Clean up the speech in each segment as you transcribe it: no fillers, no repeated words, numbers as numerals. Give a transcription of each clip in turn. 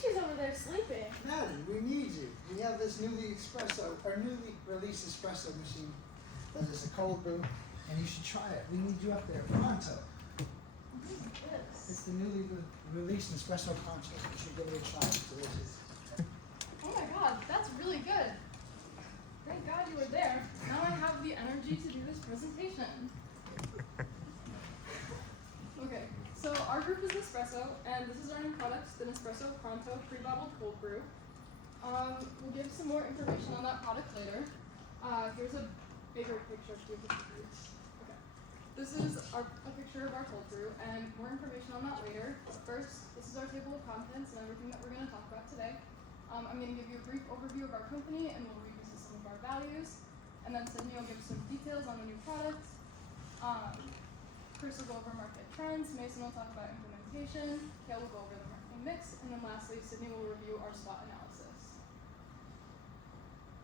she's over there sleeping. Maddie, we need you. We have this newly released espresso machine that is a cold brew, and you should try it. We need you up there. Pronto. Yes. It's the newly released espresso pronto. You should give it a try. It's delicious. Oh my god, that's really good. Thank God you were there. Now I have the energy to do this presentation. Okay, so our group is Nespresso, and this is our new product, the Nespresso Pronto pre-bottled cold brew. We'll give some more information on that product later. Here's a bigger picture of the brew. Okay, this is a picture of our cold brew, and more information on that later. But first, this is our table of contents and everything that we're going to talk about today. I'm going to give you a brief overview of our company, and we'll revisit some of our values. And then Sydney will give some details on the new product. Chris will go over market trends. Mason will talk about implementation. Kale will go over the marketing mix. And then lastly, Sydney will review our SWOT analysis.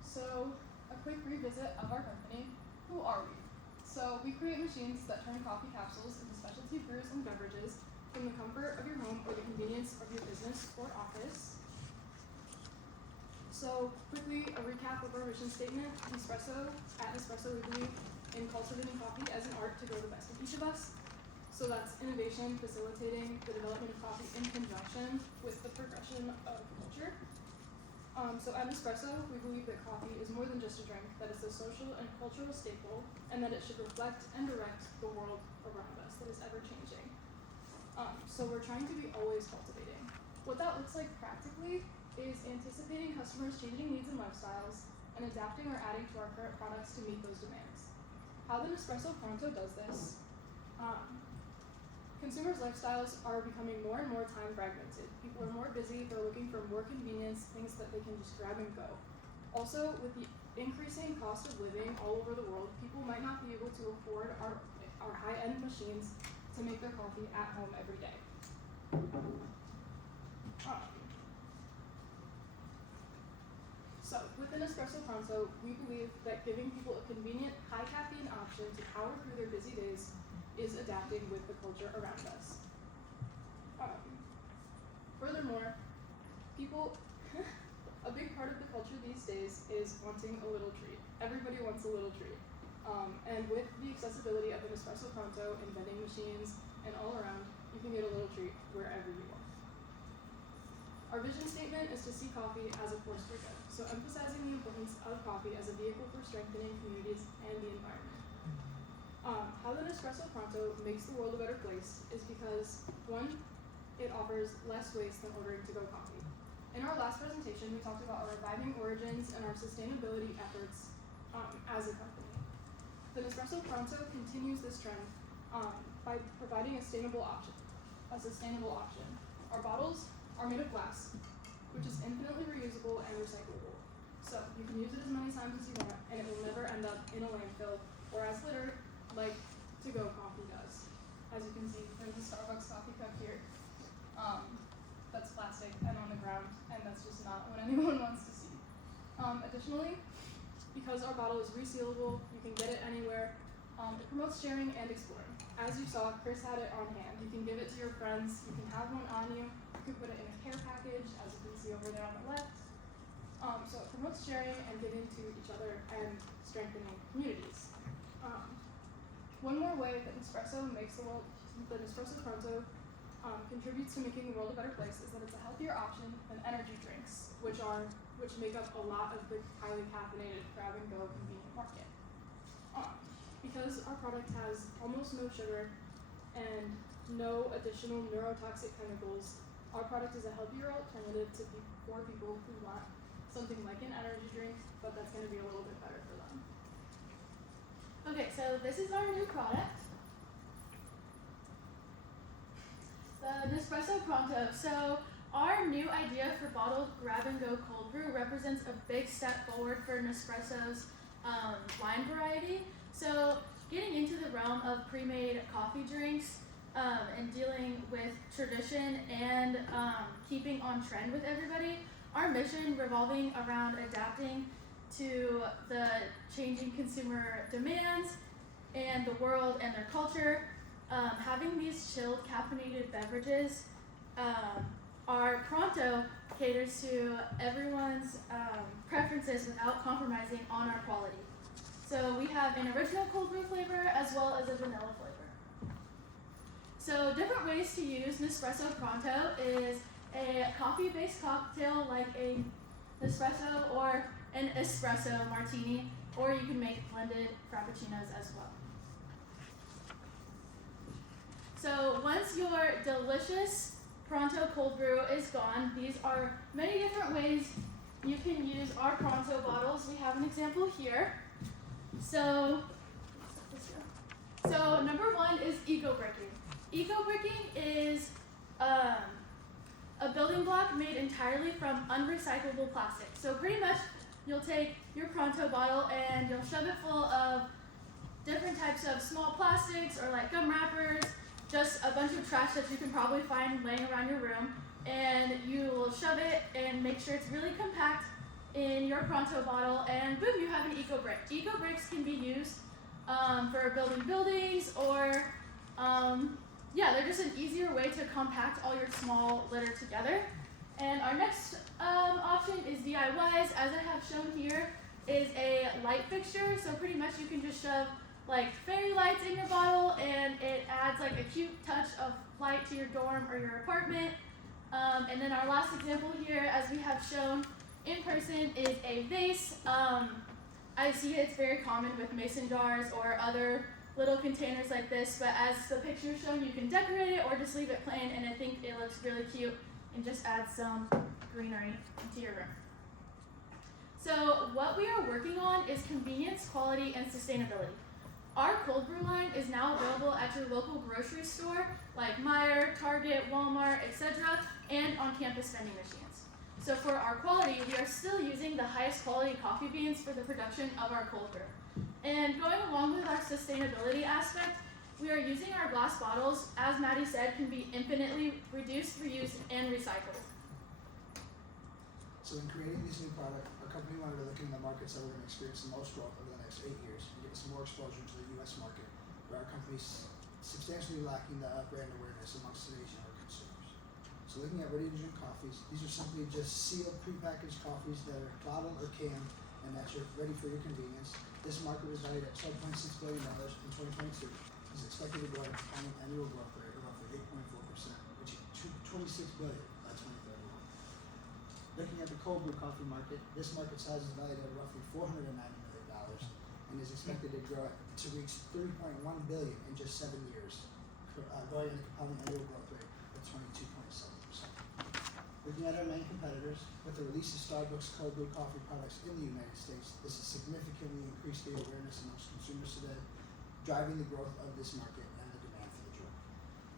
So, a quick revisit of our company. Who are we? So, we create machines that turn coffee capsules into specialty brews and beverages from the comfort of your home or the convenience of your business or office. So, quickly, a recap of our mission statement. At Nespresso, we believe in cultivating coffee as an art to grow the best of each of us. So that's innovation, facilitating the development of coffee in conjunction with the progression of culture. So at Nespresso, we believe that coffee is more than just a drink, that it's a social and cultural staple, and that it should reflect and direct the world around us that is ever changing. So we're trying to be always cultivating. What that looks like practically is anticipating customers' changing needs and lifestyles and adapting or adding to our current products to meet those demands. How the Nespresso Pronto does this, consumers' lifestyles are becoming more and more time fragmented. People are more busy, they're looking for more convenience, things that they can just grab and go. Also, with the increasing cost of living all over the world, people might not be able to afford our high-end machines to make their coffee at home every day. So, with the Nespresso Pronto, we believe that giving people a convenient, high caffeine option to power through their busy days is adapting with the culture around us. Furthermore, a big part of the culture these days is wanting a little treat. Everybody wants a little treat. And with the accessibility of the Nespresso Pronto and vending machines and all around, you can get a little treat wherever you are. Our vision statement is to see coffee as a force for good, so emphasizing the importance of coffee as a vehicle for strengthening communities and the environment. How the Nespresso Pronto makes the world a better place is because, one, it offers less waste than ordering to-go coffee. In our last presentation, we talked about our reviving origins and our sustainability efforts as a company. The Nespresso Pronto continues this trend by providing a sustainable option. Our bottles are made of glass, which is infinitely reusable and recyclable. So you can use it as many times as you want, and it will never end up in a landfill or as litter like to-go coffee does. As you can see, there's a Starbucks coffee cup here that's plastic and on the ground, and that's just not what anyone wants to see. Additionally, because our bottle is resealable, you can get it anywhere. It promotes sharing and exploring. As you saw, Chris had it on hand. You can give it to your friends. You can have one on you. You can put it in a care package, as you can see over there on the left. So it promotes sharing and giving to each other and strengthening communities. One more way that Nespresso Pronto contributes to making the world a better place is that it's a healthier option than energy drinks, which make up a lot of the highly caffeinated grab-and-go convenient market. Because our product has almost no sugar and no additional neurotoxic chemicals, our product is a healthier alternative for people who want something like an energy drink, but that's going to be a little bit better for them. Okay, so this is our new product, the Nespresso Pronto. So our new idea for bottled grab-and-go cold brew represents a big step forward for Nespresso's wine variety. So getting into the realm of pre-made coffee drinks and dealing with tradition and keeping on trend with everybody, our mission revolving around adapting to the changing consumer demands and the world and their culture. Having these chilled caffeinated beverages our Pronto caters to everyone's preferences without compromising on our quality. So we have an original cold brew flavor as well as a vanilla flavor. So different ways to use Nespresso Pronto is a coffee-based cocktail like a Nespresso or an espresso martini, or you can make blended frappuccinos as well. So once your delicious Pronto cold brew is gone, these are many different ways you can use our Pronto bottles. We have an example here. So number one is eco-bricking. Eco-bricking is a building block made entirely from unrecyclable plastic. So pretty much you'll take your Pronto bottle and you'll shove it full of different types of small plastics or like gum wrappers, just a bunch of trash that you can probably find laying around your room, and you will shove it and make sure it's really compact in your Pronto bottle, and boom, you have an eco-brick. Eco-bricks can be used for building buildings, or they're just an easier way to compact all your small litter together. And our next option is DIYs, as I have shown here, is a light fixture. So pretty much you can just shove like fairy lights in your bottle, and it adds like a cute touch of light to your dorm or your apartment. And then our last example here, as we have shown in person, is a vase. I see it's very common with mason jars or other little containers like this, but as the picture is shown, you can decorate it or just leave it plain, and I think it looks really cute and just adds some greenery into your room. So what we are working on is convenience, quality, and sustainability. Our cold brew line is now available at your local grocery store like Meijer, Target, Walmart, etc., and on campus vending machines. So for our quality, we are still using the highest quality coffee beans for the production of our cold brew. And going along with our sustainability aspect, we are using our glass bottles, as Maddie said, can be infinitely reduced, reused, and recycled. So in creating this new product, our company wanted to look into the markets that we're going to experience the most growth over the next 8 years and give us more exposure to the U.S. market, where our company's substantially lacking the brand awareness amongst today's younger consumers. So looking at ready-to-drink coffees, these are simply just sealed, prepackaged coffees that are bottled or canned and that you're ready for your convenience. This market was valued at $12.6 billion in 2022. Is expected to grow at an annual growth rate of roughly 8.4%, which is $26 billion by 2031. Looking at the cold brew coffee market, this market size is valued at roughly $490 million and is expected to grow to reach $3.1 billion in just 7 years, growing at a compounding annual growth rate of 22.7%. Looking at our main competitors, with the release of Starbucks cold brew coffee products in the United States, this has significantly increased the awareness amongst consumers today, driving the growth of this market and the demand for the drink.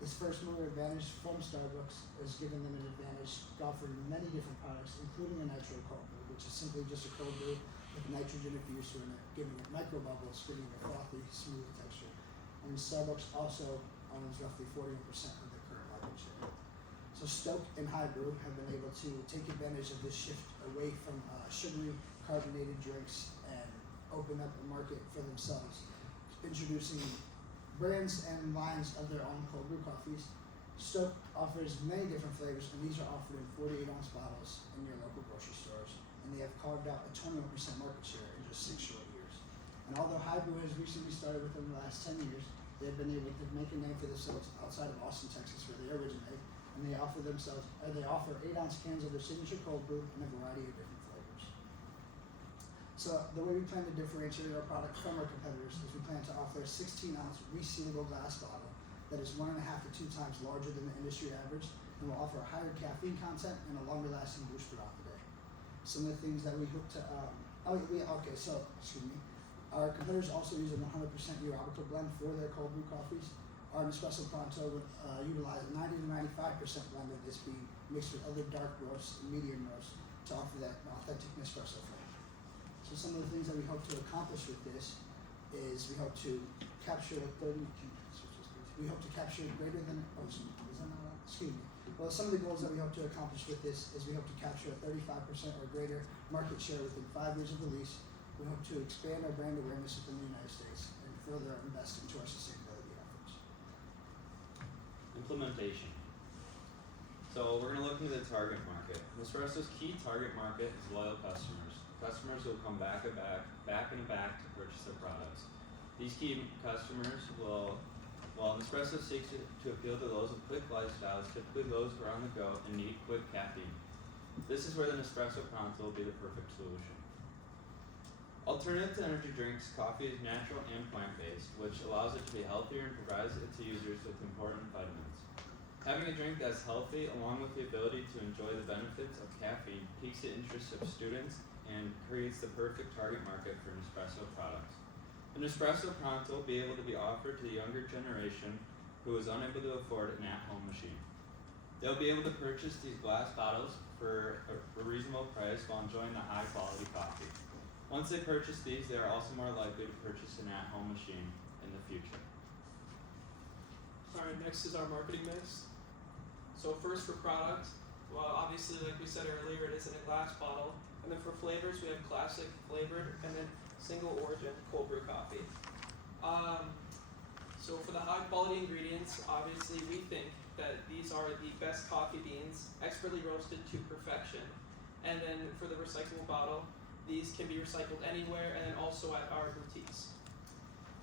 This first mover advantage from Starbucks has given them an advantage to offer many different products, including a nitro cold brew, which is simply just a cold brew with nitrogen infused in it, giving it micro bubbles, giving it a frothy, smooth texture. And Starbucks also owns roughly 41% of the current market share. So Stok and High Brew have been able to take advantage of this shift away from sugary, carbonated drinks and open up a market for themselves, introducing brands and lines of their own cold brew coffees. Stok offers many different flavors, and these are offered in 48-ounce bottles in your local grocery stores, and they have carved out a 21% market share in just 6 short years. And although High Brew has recently started within the last 10 years, they've been able to make a name for themselves outside of Austin, Texas, where they originate, and they offer 8-ounce cans of their signature cold brew in a variety of different flavors. So the way we plan to differentiate our product from our competitors is we plan to offer a 16-ounce resealable glass bottle that is 1.5 to 2 times larger than the industry average, and will offer a higher caffeine content and a longer lasting boost throughout the day. Some of the things that we hope to, our competitors also use a 100% Arabica blend for their cold brew coffees. Our Nespresso Pronto would utilize a 90 to 95% blend of this bean mixed with other dark roasts and medium roasts to offer that authentic Nespresso flavor. So some of the things that we hope to accomplish with this is we hope to capture greater than, well, some of the goals that we hope to accomplish with this is we hope to capture a 35% or greater market share within 5 years of release. We hope to expand our brand awareness within the United States and further invest into our sustainability efforts. Implementation. So we're going to look looking at the target market. Nespresso's key target market is loyal customers. Customers who will come back and back to purchase their products. These key customers will, while Nespresso seeks to appeal to those with quick lifestyles, typically those who are on the go and need quick caffeine. This is where the Nespresso Pronto will be the perfect solution. Alternative to energy drinks, coffee is natural and plant-based, which allows it to be healthier and provides it to users with important vitamins. Having a drink that's healthy, along with the ability to enjoy the benefits of caffeine, piques the interest of students and creates the perfect target market for Nespresso products. The Nespresso Pronto will be able to be offered to the younger generation who is unable to afford an at-home machine. They'll be able to purchase these glass bottles for a reasonable price while enjoying the high-quality coffee. Once they purchase these, they are also more likely to purchase an at-home machine in the future. Alright, next is our marketing mix. So first for product, well obviously like we said earlier, it is in a glass bottle. And then for flavors, we have classic flavored and then single origin cold brew coffee. So for the high quality ingredients, obviously we think that these are the best coffee beans, expertly roasted to perfection. And then for the recyclable bottle, these can be recycled anywhere and then also at our boutiques.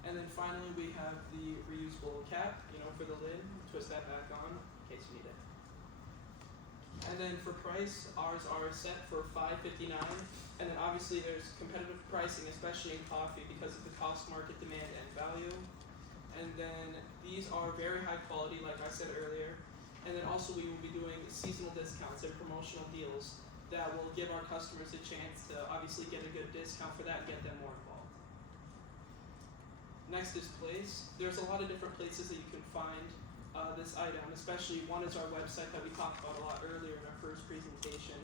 And then finally we have the reusable cap, for the lid, twist that back on in case you need it. And then for price, ours are set for $5.59, and then obviously there's competitive pricing, especially in coffee, because of the cost, market demand, and value. And then these are very high quality, like I said earlier. And then also we will be doing seasonal discounts and promotional deals that will give our customers a chance to obviously get a good discount for that and get them more involved. Next is place. There's a lot of different places that you can find this item, especially one is our website that we talked about a lot earlier in our first presentation.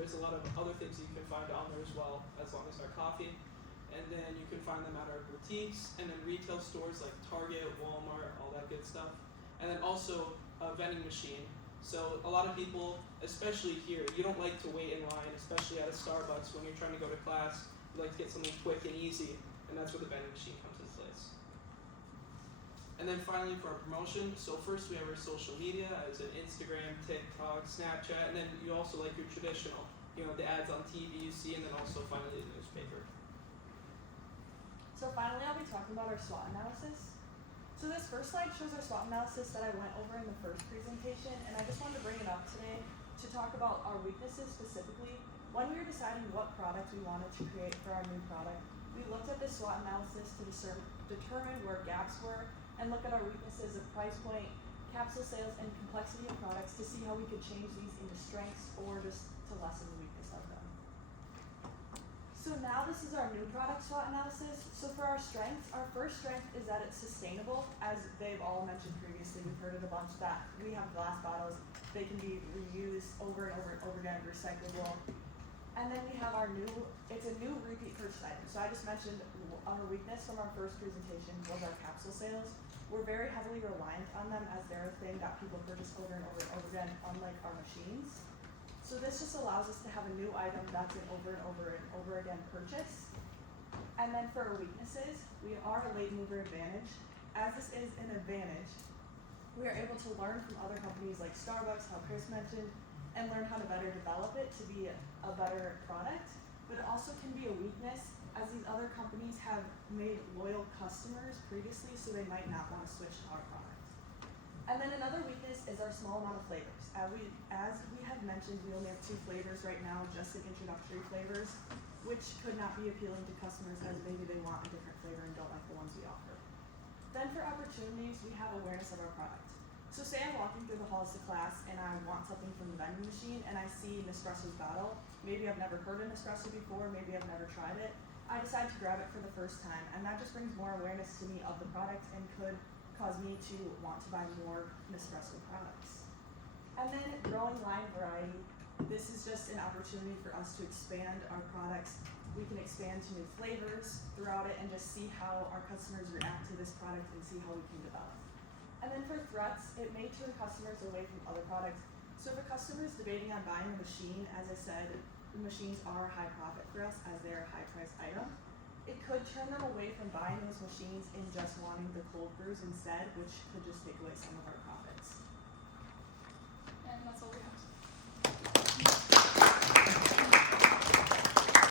There's a lot of other things that you can find on there as well, as long as our coffee. And then you can find them at our boutiques, and then retail stores like Target, Walmart, all that good stuff. And then also a vending machine. So a lot of people, especially here, you don't like to wait in line, especially at a Starbucks when you're trying to go to class. You like to get something quick and easy, and that's where the vending machine comes into place. And then finally for our promotion, so first we have our social media, as in Instagram, TikTok, Snapchat, and then you also like your traditional, the ads on TV you see, and then also finally the newspaper. So finally I'll be talking about our SWOT analysis. So this first slide shows our SWOT analysis that I went over in the first presentation, and I just wanted to bring it up today to talk about our weaknesses specifically. When we were deciding what product we wanted to create for our new product, we looked at this SWOT analysis to determine where gaps were and look at our weaknesses of price point, capsule sales, and complexity of products to see how we could change these into strengths or just to lessen the weakness of them. So now this is our new product SWOT analysis. So for our strengths, our first strength is that it's sustainable. As they've all mentioned previously, we've heard it a bunch that we have glass bottles, they can be reused over and over and over again, recyclable. And then we have it's a new repeat purchase item. So I just mentioned our weakness from our first presentation was our capsule sales. We're very heavily reliant on them as they're a thing that people purchase over and over and over again, unlike our machines. So this just allows us to have a new item that's an over and over again purchase. And then for our weaknesses, we are a late mover advantage. As this is an advantage, we are able to learn from other companies like Starbucks, how Chris mentioned, and learn how to better develop it to be a better product. But it also can be a weakness as these other companies have made loyal customers previously, so they might not want to switch to our product. And then another weakness is our small amount of flavors. As we have mentioned, we only have 2 flavors right now, just the introductory flavors, which could not be appealing to customers as maybe they want a different flavor and don't like the ones we offer. Then for opportunities, we have awareness of our product. So say I'm walking through the halls to class and I want something from the vending machine and I see Nespresso's bottle. Maybe I've never heard of Nespresso before, maybe I've never tried it. I decide to grab it for the first time, and that just brings more awareness to me of the product and could cause me to want to buy more Nespresso products. And then growing line variety, this is just an opportunity for us to expand our products. We can expand to new flavors throughout it and just see how our customers react to this product and see how we can develop. And then for threats, it may turn customers away from other products. So if a customer is debating on buying a machine, as I said, the machines are high profit for us as they're a high price item. It could turn them away from buying those machines and just wanting the cold brews instead, which could just take away some of our